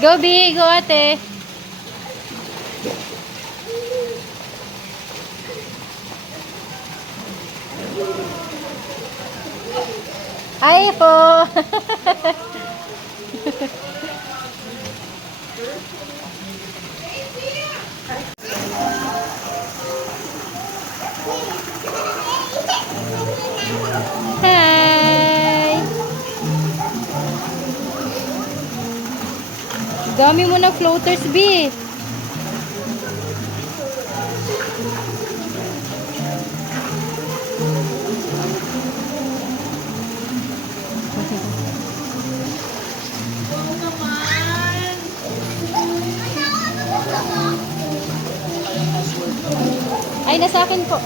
Go, B. Go, ate. Ay po. Hi. Dami mo na floaters, B. Ay, nasa akin po.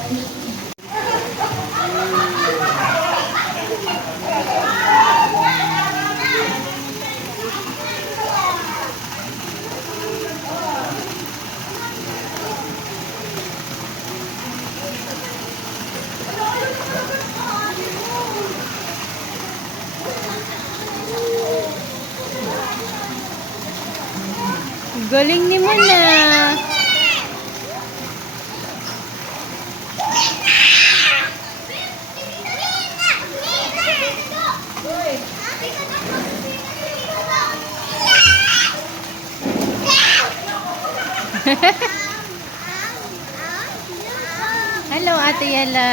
Galing ni mo na. Hello, Ate Yala.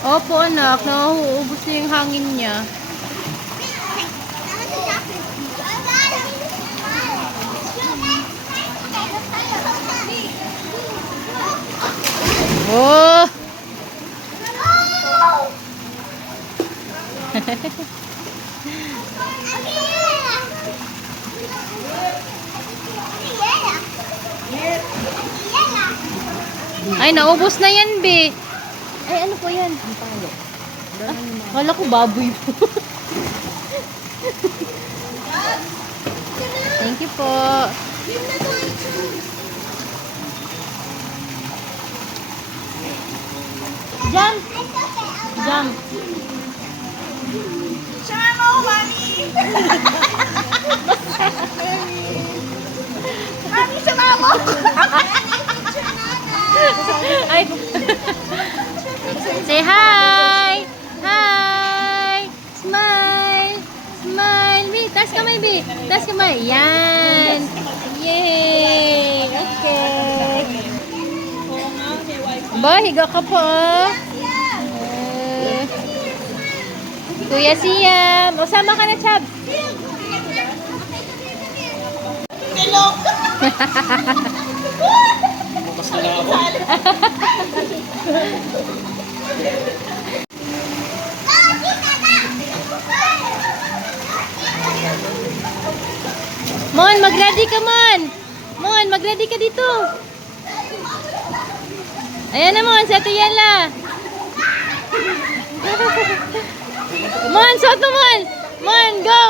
Opo, anak. Nauubos na yung hangin niya. Oh! Ay, naubos na yan, be. Ay, ano po yan? Ah, kala ko baboy po. Thank you po. Jump! Jump! Sama mo, Mami! Mami, sama mo! Ay! Say hi! Hi! Smile! Smile! B, taas kamay, B! Taas kamay! Yan! Yay! Okay! Ba, higa ka po, oh! Kuya Siam! O, sama ka na, Chab! Hello! Bukas na lang ako. Mon, mag-ready ka, Mon! Mon, mag-ready ka dito! Ayan na, Mon, sa Ate Yala! Mon, suot mo, Mon! Mon, go!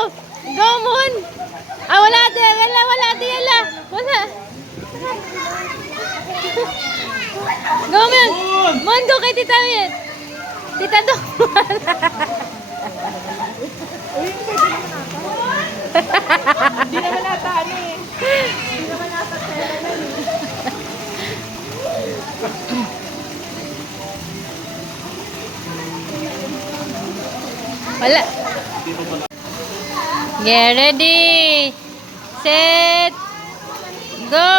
Go, Mon! Ah, wala, Ate Yala! Wala, Ate Yala! Wala! Go, Mon! Mon, go kay Tita Miet! Tita Dok! Hindi naman nata, ano eh. Hindi naman nata telenan eh. Wala. Get ready. Set. Go.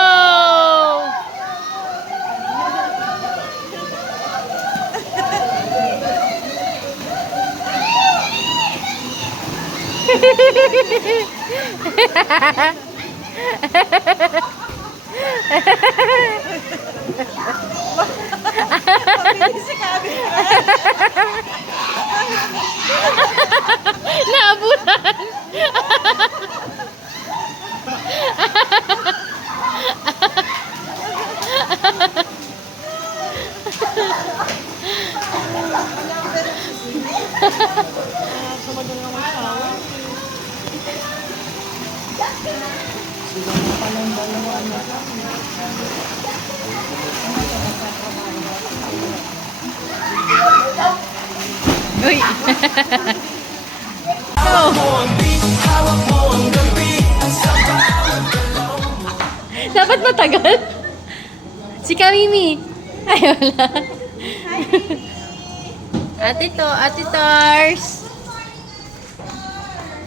Mabilis si Kami. Naabutan. Uy. Dapat matagal. Si Kamimi. Ay, wala. Ate Tars.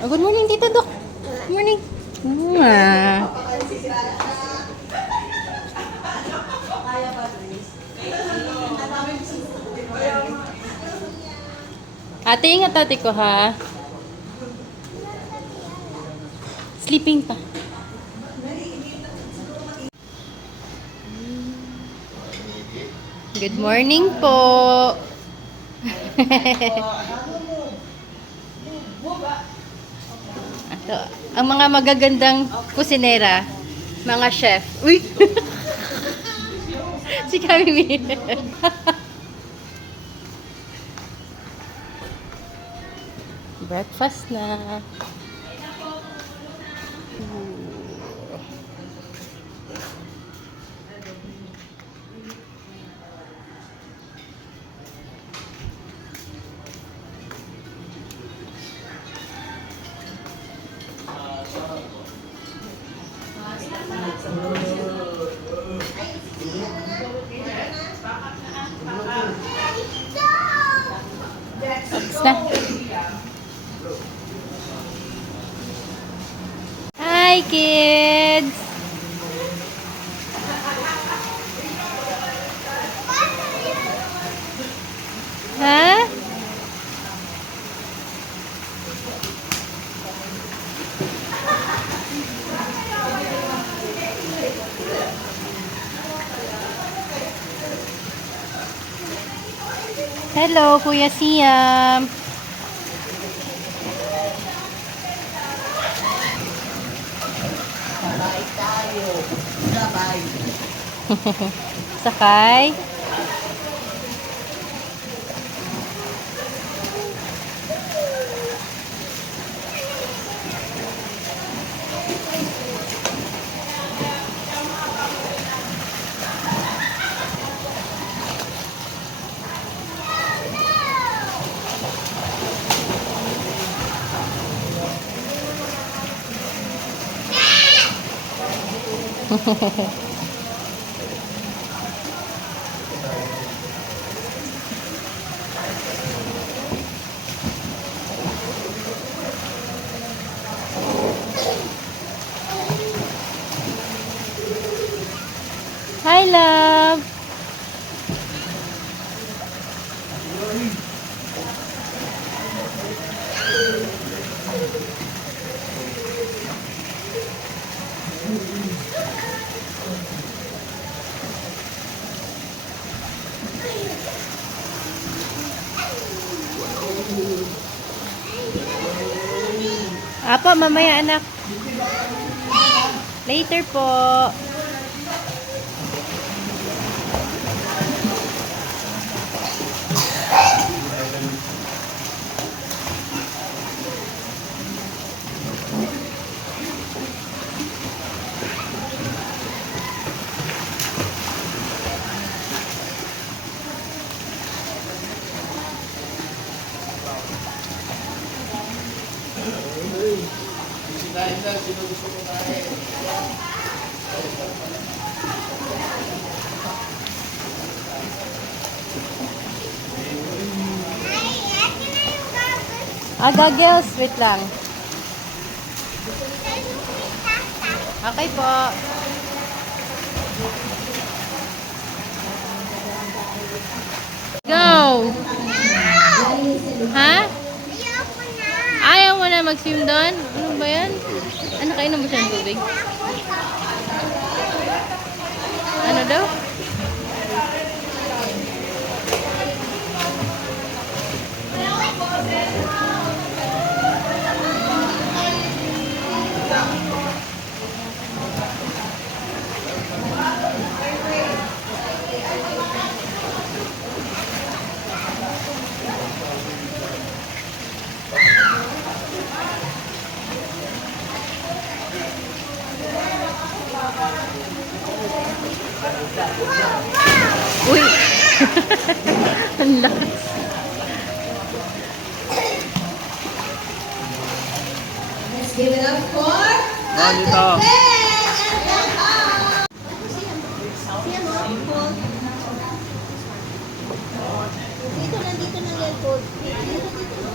Oh, good morning, Tita Dok. Good morning. Ate, ingat ate ko ha. Sleeping pa. Good morning po. Ito, ang mga magagandang kusinera, mga chef. Uy! Si Kamimi. Breakfast na. Tapos na. Hi, kids! Ha? Hello, Kuya Siam. Sakay. Hi, love. Apo, mamaya anak. Later po. Goggles, wait lang. Okay po. Go! Ha? Ayaw mo na mag-swim doon? Ano ba yan? Ano, kainom mo siya ng tubig? Ano daw? Uy! Ang lakas. Let's give it up for Dito. Dito na, dito na, Lelford. Dito, dito.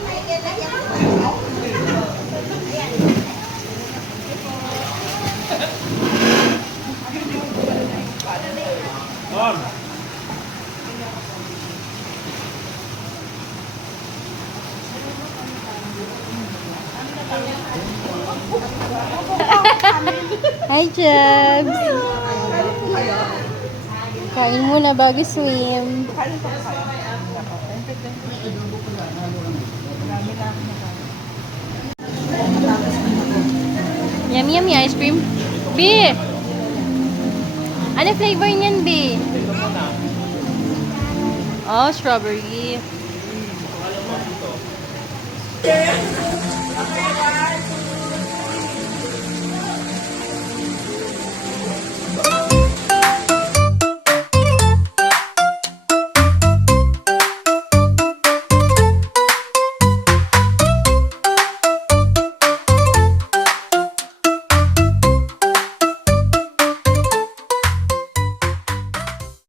Michael, lagyan mo. Ayan. Mom. Hi, Jebs! Kain muna bago swim. Yummy, yummy ice cream. B! Ano flavor niyan, B? Oh, strawberry.